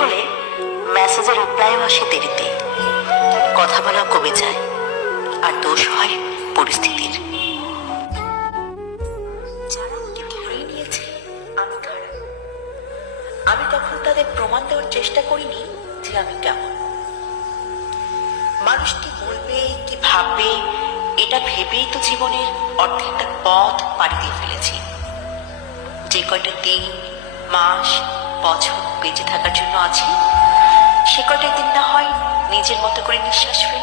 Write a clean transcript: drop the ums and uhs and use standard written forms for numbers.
হলে মেসেজের রিপ্লাইও আসে দেরিতে, কথা বলা কমে যায়, আর দোষ হয় পরিস্থিতির। যারা ওকে ধরে নিয়েছে আমি খারাপ, আমি তখন তাদের প্রমাণ দেওয়ার চেষ্টা করিনি যে আমি কেমন। মানুষ কি বলবে, কি ভাববে, এটা ভেবেই তো জীবনের অর্ধেকটা পথ পাড়ি দিয়ে ফেলেছি। যে কয়টা দিন, মাস, বছর বেঁচে থাকার জন্য আছি, সে কয়টা দিন না হয় নিজের মতো করে নিঃশ্বাস ফেলি।